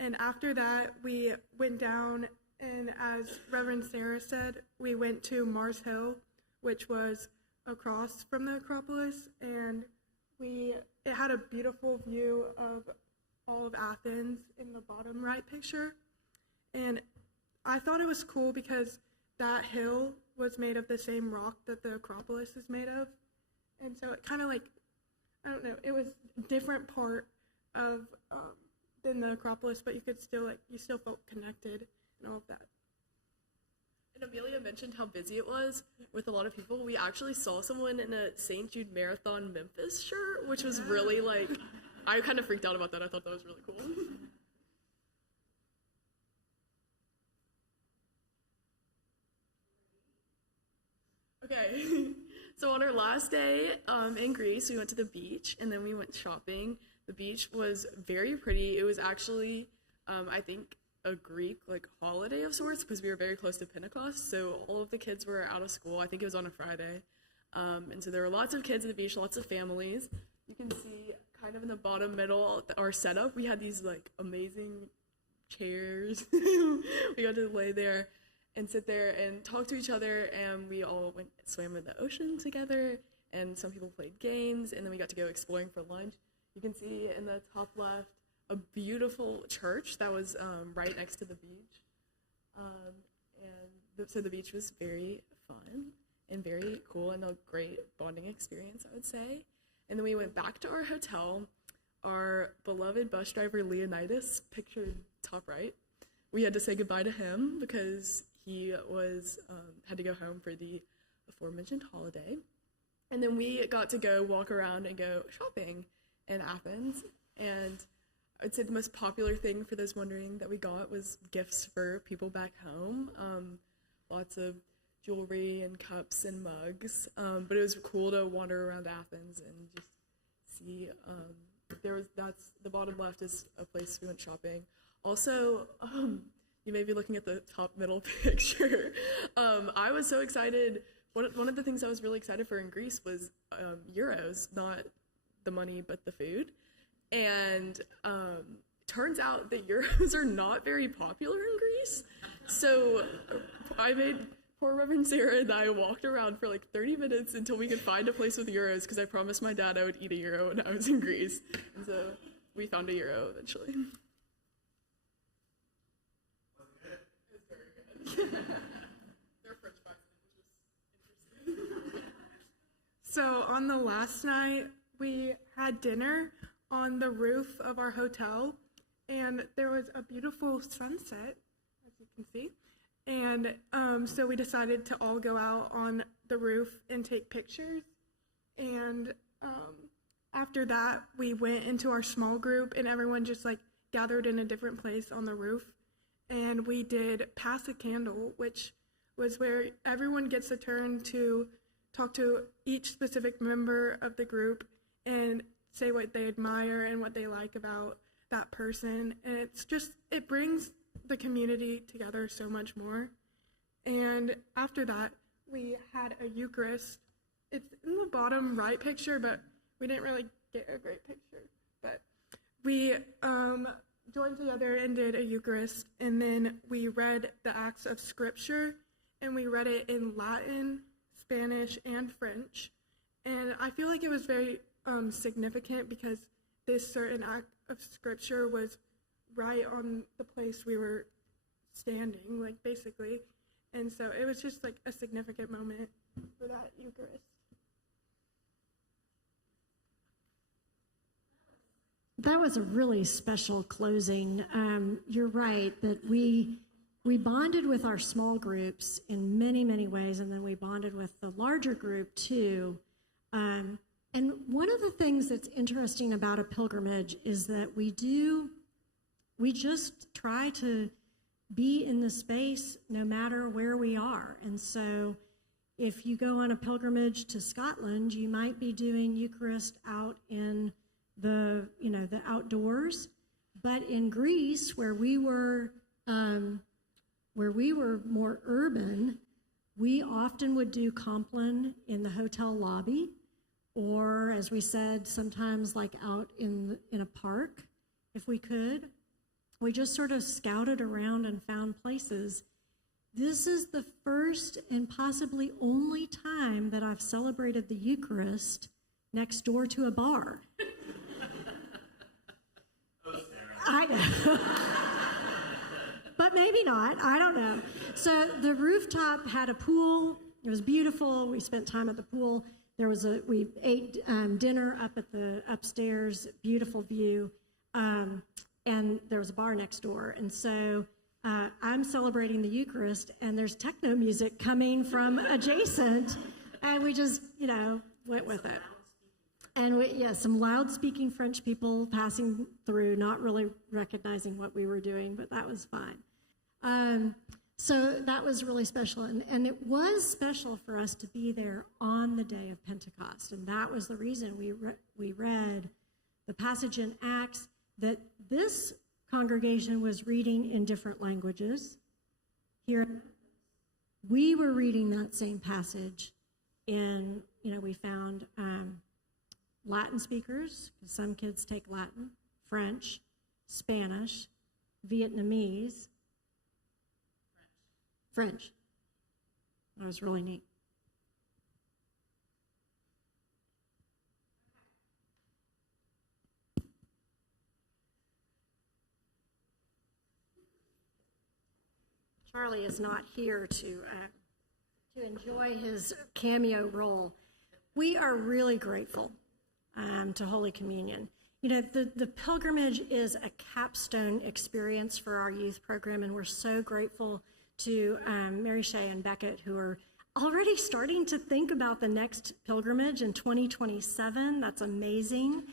And after that, we went down, and as Reverend Sarah said, we went to Mars Hill, which was across from the Acropolis, and it had a beautiful view of all of Athens in the bottom right picture. And I thought it was cool because that hill was made of the same rock that the Acropolis is made of. And so it kind of I don't know, it was a different part of than the Acropolis, but you could still you still felt connected and all of that. And Amelia mentioned how busy it was with a lot of people. We actually saw someone in a St. Jude Marathon Memphis shirt, which was really I kind of freaked out about that. I thought that was really cool. Okay, So on our last day in Greece, we went to the beach and then we went shopping. The beach was very pretty. It was actually, I think, a Greek holiday of sorts because we were very close to Pentecost. So all of the kids were out of school. I think it was on a Friday. And so there were lots of kids at the beach, lots of families. You can see kind of in the bottom middle our setup. We had these amazing chairs. We got to lay there and sit there and talk to each other, and we all swam in the ocean together, and some people played games, and then we got to go exploring for lunch. You can see in the top left a beautiful church that was right next to the beach. So the beach was very fun and very cool and a great bonding experience, I would say. And then we went back to our hotel. Our beloved bus driver, Leonidas, pictured top right. We had to say goodbye to him because he was had to go home for the aforementioned holiday. And then we got to go walk around and go shopping in Athens. And I'd say the most popular thing, for those wondering, that we got was gifts for people back home. Lots of jewelry and cups and mugs. But it was cool to wander around Athens and just see. That's the bottom left is a place we went shopping. Also, you may be looking at the top middle picture. I was so excited. One of the things I was really excited for in Greece was euros, not the money, but the food. And turns out that euros are not very popular in Greece. So poor Reverend Sarah and I walked around for 30 minutes until we could find a place with euros, because I promised my dad I would eat a euro when I was in Greece. And so we found a euro eventually. Their French fries, which was interesting. So on the last night, we had dinner on the roof of our hotel, and there was a beautiful sunset, as you can see. And so we decided to all go out on the roof and take pictures. And after that, we went into our small group, and everyone just gathered in a different place on the roof. And we did Pass a Candle, which was where everyone gets a turn to talk to each specific member of the group and say what they admire and what they like about that person. And it brings the community together so much more. And after that, we had a Eucharist. It's in the bottom right picture, but we didn't really get a great picture. But we joined together and did a Eucharist, and then we read the Acts of Scripture, and we read it in Latin, Spanish, and French. And I feel like it was very significant because this certain act of Scripture was right on the place we were standing, basically. And so it was just a significant moment for that Eucharist. That was a really special closing. You're right that we bonded with our small groups in many, many ways, and then we bonded with the larger group too. And one of the things that's interesting about a pilgrimage is that we just try to be in the space no matter where we are. And so if you go on a pilgrimage to Scotland, you might be doing Eucharist out in the outdoors. But in Greece, where we were more urban, we often would do Compline in the hotel lobby, or as we said, sometimes out in a park, if we could. We just sort of scouted around and found places. This is the first and possibly only time that I've celebrated the Eucharist next door to a bar. I know. But maybe not. I don't know. So the rooftop had a pool. It was beautiful. We spent time at the pool. We ate dinner up at the upstairs, beautiful view. And there was a bar next door. And so I'm celebrating the Eucharist, and there's techno music coming from adjacent, and we just, went with it. And some loud-speaking French people passing through, not really recognizing what we were doing, but that was fine. So that was really special. And it was special for us to be there on the day of Pentecost. And that was the reason we read the passage in Acts that this congregation was reading in different languages. Here, we were reading that same passage in, we found Latin speakers, because some kids take Latin, French, Spanish, Vietnamese, French. That was really neat. Charlie is not here to enjoy his cameo role. We are really grateful to Holy Communion. The pilgrimage is a capstone experience for our youth program, and we're so grateful to Mary Shea and Beckett, who are already starting to think about the next pilgrimage in 2027. That's amazing.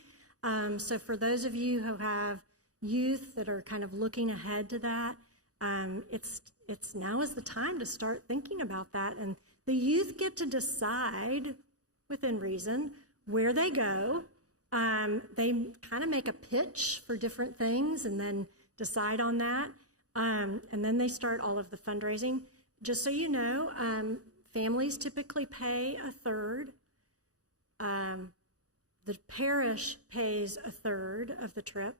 So for those of you who have youth that are kind of looking ahead to that, it's now is the time to start thinking about that. And the youth get to decide, within reason, where they go. They kind of make a pitch for different things and then decide on that. And then they start all of the fundraising. Just so you know, families typically pay a third. The parish pays a third of the trip,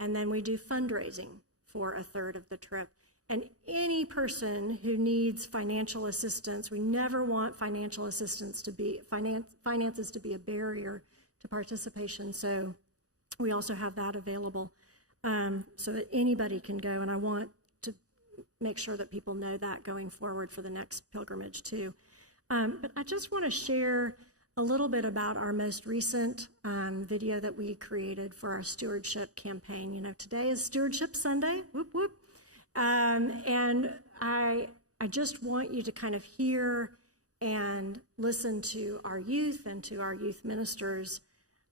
and then we do fundraising for a third of the trip. And any person who needs financial assistance, we never want financial assistance to be, finances to be a barrier to participation. So we also have that available so that anybody can go. And I want to make sure that people know that going forward for the next pilgrimage too. But I just want to share a little bit about our most recent video that we created for our stewardship campaign. Today is Stewardship Sunday, whoop, whoop. And I just want you to kind of hear and listen to our youth and to our youth ministers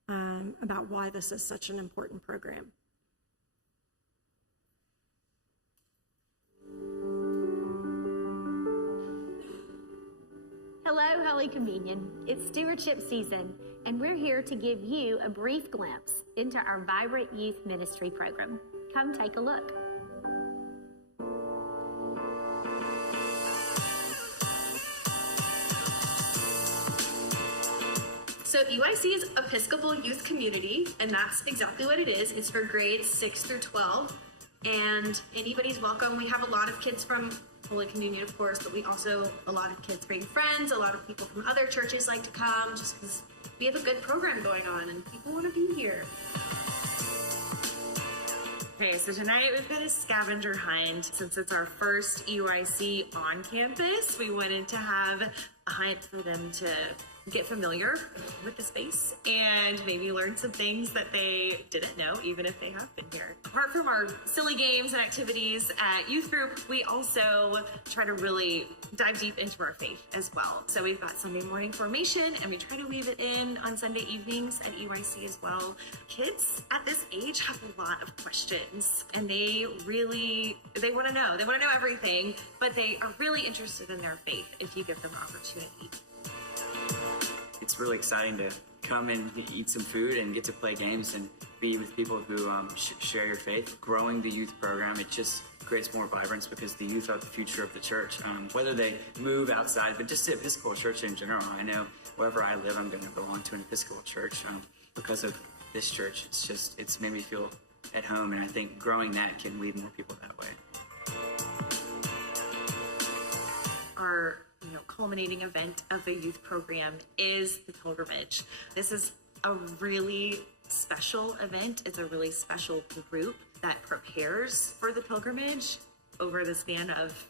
about why this is such an important program. Hello, Holy Communion. It's stewardship season, and we're here to give you a brief glimpse into our vibrant youth ministry program. Come take a look. So UIC is Episcopal Youth Community, and that's exactly what it is. It's for grades 6 through 12, and anybody's welcome. We have a lot of kids from Holy Communion, of course, but we also, a lot of kids bring friends, a lot of people from other churches like to come, just because we have a good program going on, and people want to be here. Okay, so tonight we've got a scavenger hunt. Since it's our first EYC on campus, we wanted to have a hunt for them to get familiar with the space and maybe learn some things that they didn't know, even if they have been here. Apart from our silly games and activities at youth group, we also try to really dive deep into our faith as well. So we've got Sunday morning formation, and we try to weave it in on Sunday evenings at EYC as well. Kids at this age have a lot of questions, and they want to know. They want to know everything, but they are really interested in their faith if you give them an opportunity. It's really exciting to come and eat some food and get to play games and be with people who share your faith. Growing the youth program, it just creates more vibrance because the youth are the future of the church. Whether they move outside, but just the Episcopal Church in general. I know wherever I live, I'm going to belong to an Episcopal church because of this church. It's made me feel at home, and I think growing that can lead more people that way. Our culminating event of the youth program is the pilgrimage. This is a really special event. It's a really special group that prepares for the pilgrimage over the span of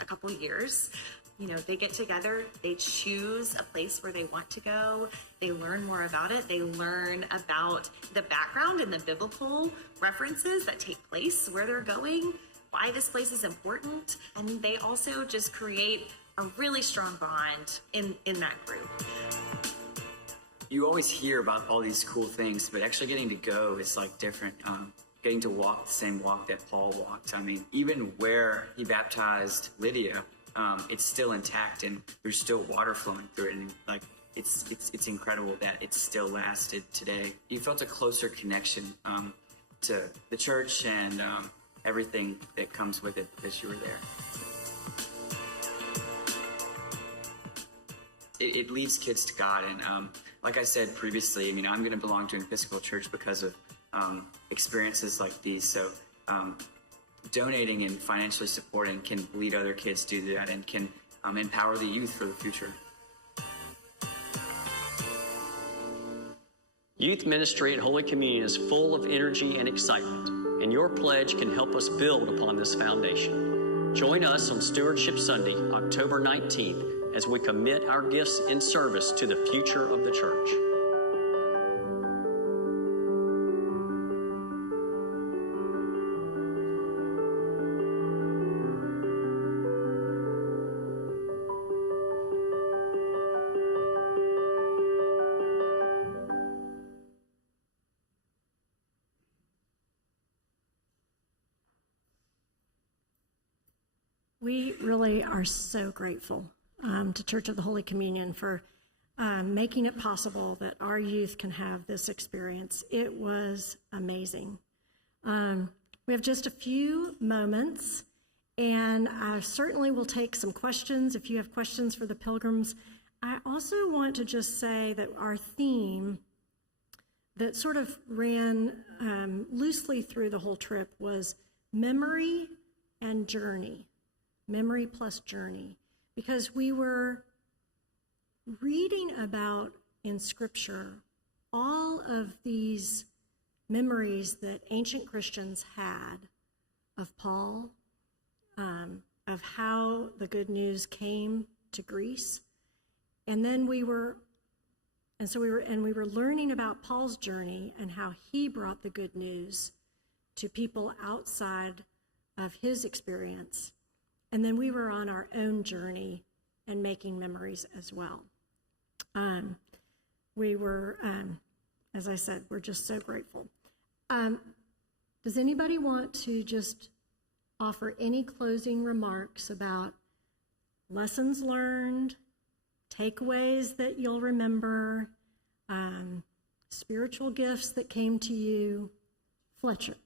a couple years. They get together, they choose a place where they want to go, they learn more about it, they learn about the background and the biblical references that take place, where they're going, why this place is important, and they also just create a really strong bond in that group. You always hear about all these cool things, but actually getting to go is like different. getting to walk the same walk that Paul walked. I mean, even where he baptized Lydia, it's still intact and there's still water flowing through it. And like, it's incredible that it still lasted today. You felt a closer connection to the church and everything that comes with it as you were there. It leads kids to God, and like I said previously, I mean, I'm going to belong to an Episcopal church because of experiences like these. So donating and financially supporting can lead other kids to do that and can empower the youth for the future. Youth ministry at Holy Communion is full of energy and excitement, and your pledge can help us build upon this foundation. Join us on Stewardship Sunday, October 19th, as we commit our gifts in service to the future of the church. We really are so grateful to Church of the Holy Communion for making it possible that our youth can have this experience. It was amazing. We have just a few moments, and I certainly will take some questions if you have questions for the pilgrims. I also want to just say that our theme that sort of ran loosely through the whole trip was memory and journey. Memory plus journey, because we were reading about in Scripture all of these memories that ancient Christians had of Paul, of how the good news came to Greece, and then we were learning about Paul's journey and how he brought the good news to people outside of his experience. And then we were on our own journey and making memories as well. We were, as I said, we're just so grateful. Does anybody want to just offer any closing remarks about lessons learned, takeaways that you'll remember, spiritual gifts that came to you? Fletcher.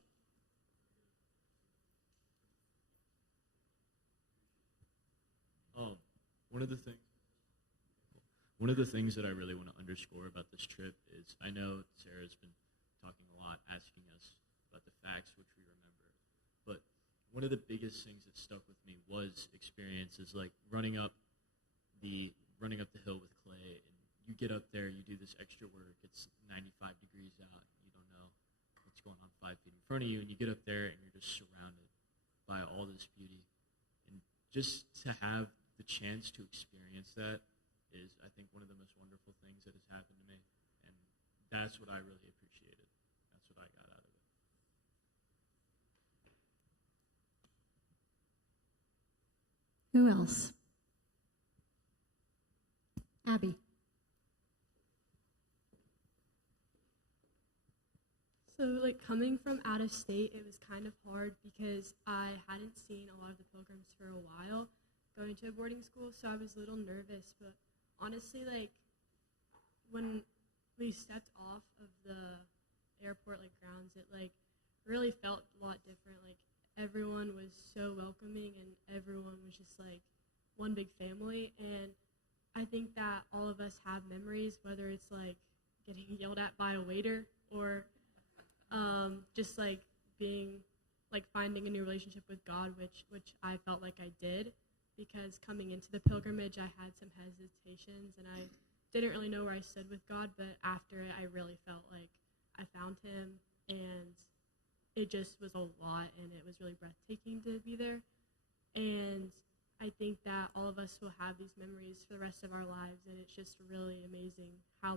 One of the things that I really want to underscore about this trip is, I know Sarah's been talking a lot, asking us about the facts, which we remember, but one of the biggest things that stuck with me was experiences like running up the hill with Clay, and you get up there, you do this extra work, it's 95 degrees out, you don't know what's going on 5 feet in front of you, and you get up there and you're just surrounded by all this beauty, and just to have the chance to experience that is, I think, one of the most wonderful things that has happened to me, and that's what I really appreciated. That's what I got out of it. Who else? Abby. So, like, coming from out of state, it was kind of hard because I hadn't seen a lot of the pilgrims for a while going to a boarding school, so I was a little nervous, but honestly, like, when we stepped off of the airport, like, grounds, it, like, really felt a lot different. Like, everyone was so welcoming, and everyone was just, like, one big family, and I think that all of us have memories, whether it's, like, getting yelled at by a waiter or just, like, being, like, finding a new relationship with God, which I felt like I did. Because coming into the pilgrimage, I had some hesitations, and I didn't really know where I stood with God, but after it, I really felt like I found him, and it just was a lot, and it was really breathtaking to be there. And I think that all of us will have these memories for the rest of our lives, and it's just really amazing how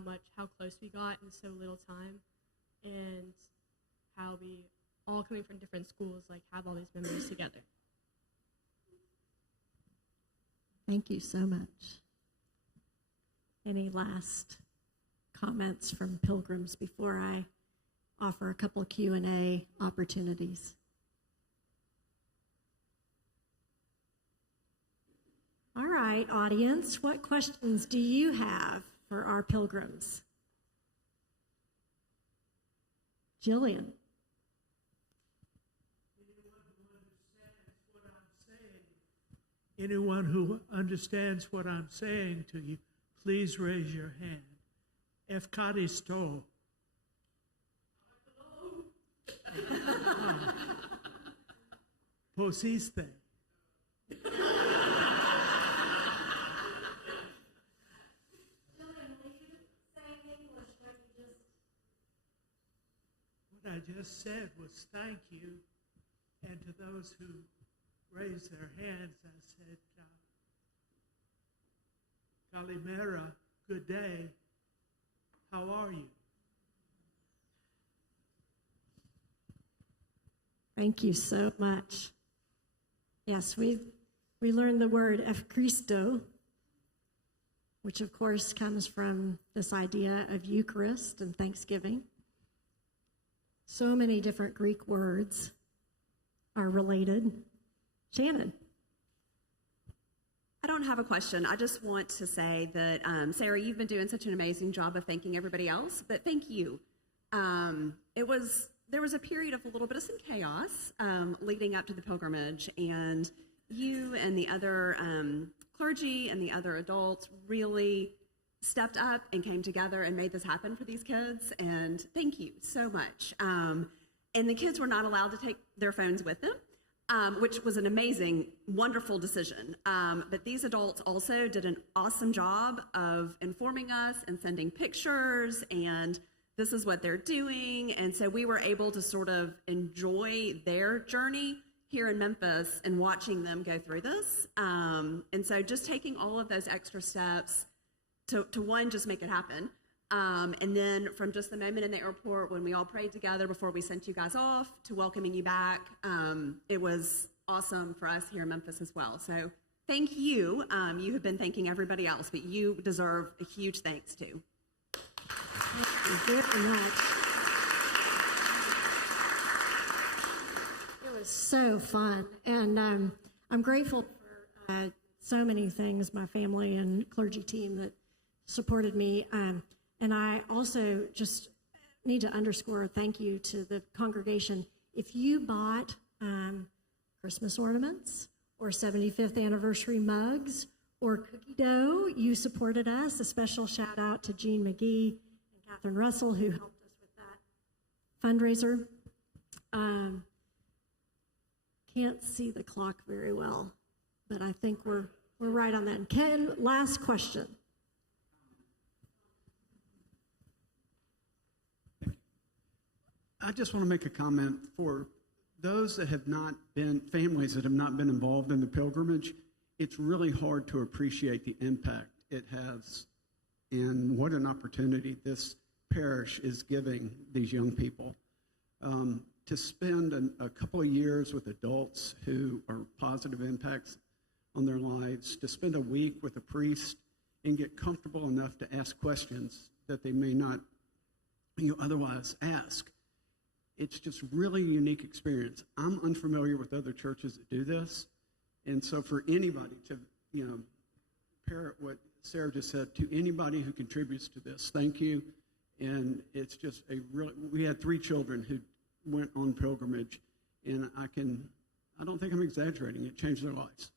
close we got in so little time, and how we, all coming from different schools, like, have all these memories together. Thank you so much. Any last comments from pilgrims before I offer a couple of Q&A opportunities. All right, audience, what questions do you have for our pilgrims? Jillian. Anyone who understands what I'm saying to you, please raise your hand. Efkaristo. Posiste. What I just said was thank you, and to those who raised their hands, I said, Kalimera, good day. How are you? Thank you so much. Yes, we learned the word Eucharisto, which of course comes from this idea of Eucharist and Thanksgiving. So many different Greek words are related. Shannon. I don't have a question. I just want to say that, Sarah, you've been doing such an amazing job of thanking everybody else, but thank you. There was a period of a little bit of some chaos leading up to the pilgrimage, and you and the other clergy and the other adults really stepped up and came together and made this happen for these kids, and thank you so much. And the kids were not allowed to take their phones with them, which was an amazing, wonderful decision. But these adults also did an awesome job of informing us and sending pictures, and this is what they're doing. And so we were able to sort of enjoy their journey here in Memphis and watching them go through this. And so just taking all of those extra steps to one, just make it happen. And then from just the moment in the airport when we all prayed together before we sent you guys off to welcoming you back, it was awesome for us here in Memphis as well. So thank you. You have been thanking everybody else, but you deserve a huge thanks too. Thank you very much. It was so fun, and I'm grateful for so many things, my family and clergy team that supported me. And I also just need to underscore a thank you to the congregation. If you bought Christmas ornaments or 75th anniversary mugs or cookie dough, you supported us. A special shout out to Jean McGee and Catherine Russell who helped us with that fundraiser. Can't see the clock very well, but I think we're right on that. And Ken, last question. I just want to make a comment for those that have not been, families that have not been involved in the pilgrimage. It's really hard to appreciate the impact it has and what an opportunity this parish is giving these young people. To spend a couple of years with adults who are positive impacts on their lives, to spend a week with a priest and get comfortable enough to ask questions that they may not otherwise ask. It's just really a unique experience. I'm unfamiliar with other churches that do this. And so for anybody to, parrot what Sarah just said, to anybody who contributes to this, thank you. And it's just we had 3 children who went on pilgrimage, and I don't think I'm exaggerating, it changed their lives.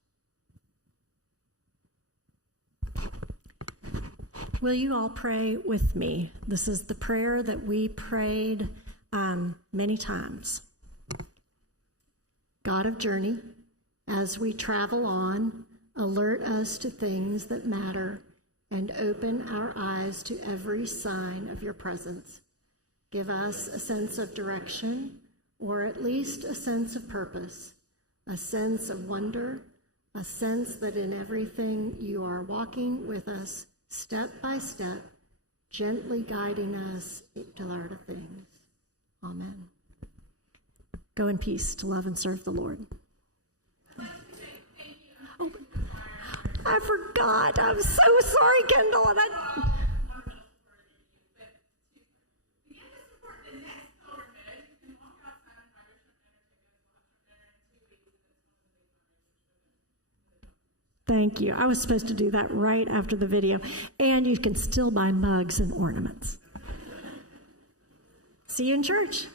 Will you all pray with me? This is the prayer that we prayed many times. God of journey, as we travel on, alert us to things that matter and open our eyes to every sign of your presence. Give us a sense of direction, or at least a sense of purpose, a sense of wonder, a sense that in everything you are walking with us step by step, gently guiding us to the heart of things. Amen. Go in peace to love and serve the Lord. Oh, I forgot. I'm so sorry, Kendall. Thank you. I was supposed to do that right after the video. And you can still buy mugs and ornaments. See you in church.